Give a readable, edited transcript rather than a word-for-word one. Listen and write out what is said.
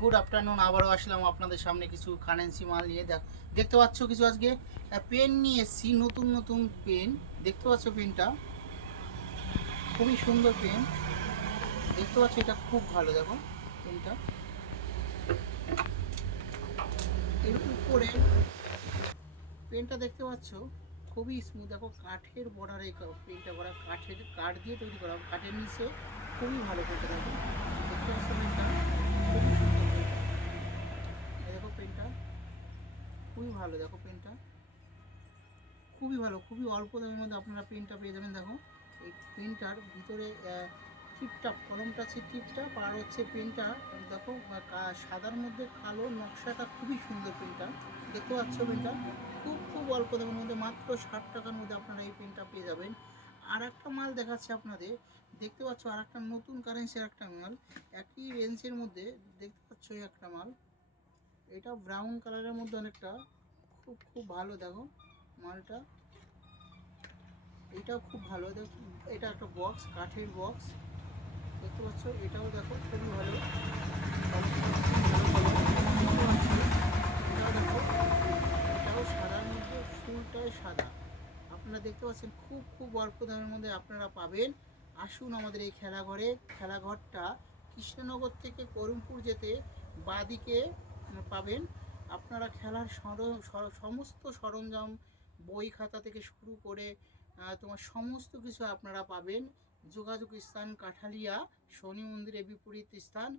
Good afternoon, আবারও আসলাম আপনাদের সামনে কিছু কারেন্সি মাল নিয়ে। দেখতে পাচ্ছ কিছু আজকে পেন নিয়ে এসেছি, নতুন নতুন পেন। দেখতে পাচ্ছ পেনটা খুবই সুন্দর পেন। দেখতে পাচ্ছ এটা খুব ভালো, দেখো পেনটা এর উপরে পেনটা দেখতে পাচ্ছ খুবই স্মুথ। দেখো কাঠের বর্ডার, এই পেনটা করা কাঠের, কাঠ দিয়ে তৈরি করা, কাঠের নিচে খুবই ভালো পেনটা। দেখো দেখতে পাচ্ছ পেনটা খুবই সুন্দর পেনটা। দেখো পেনটা খুবই ভালো, দেখো পেনটা খুবই ভালো, খুবই অল্প দামের মধ্যে আপনারা পেনটা পেয়ে যাবেন। দেখো এই পেনটার ভিতরে টিপটাপ কলমটা আছে, টিপটাপ আর হচ্ছে পেনটা। দেখো সাদার মধ্যে কালো নকশাটা খুবই সুন্দর পেনটা। দেখতে পাচ্ছ পেনটা খুব খুব অল্প দামের মধ্যে, মাত্র 60 টাকার মধ্যে আপনারা এই পেনটা পেয়ে যাবেন। আর একটা মাল দেখাচ্ছে আপনাদের, দেখতে পাচ্ছ আর একটা নতুন কারেন্সির একটা মাল, একই রেঞ্জের মধ্যে। দেখতে পাচ্ছ এই একটা মাল, এটা ব্রাউন কালারের মধ্যে অনেকটা, খুব খুব ভালো। দেখো মালটা এটাও খুব ভালো। দেখো এটা একটা বক্স, কাঠের বক্স। দেখতে পাচ্ছ এটাও দেখো খুবই ভালো, এটাও দেখো, এটাও সাদার মধ্যে, ফুলটাই সাদা। আপনারা দেখতে পাচ্ছেন খুব খুব অল্প দামের মধ্যে আপনারা পাবেন। আসুন আমাদের এই খেলাঘরে। খেলাঘরটা কৃষ্ণনগর থেকে করিমপুর যেতে বাদিকে পাবেন। আপনারা খেলার সমস্ত সরঞ্জাম, বই খাতা থেকে শুরু করে তোমার সমস্ত কিছু আপনারা পাবেন। যোগাযোগ স্থান কাঠালিয়া শনি মন্দিরের বিপরীত স্থান,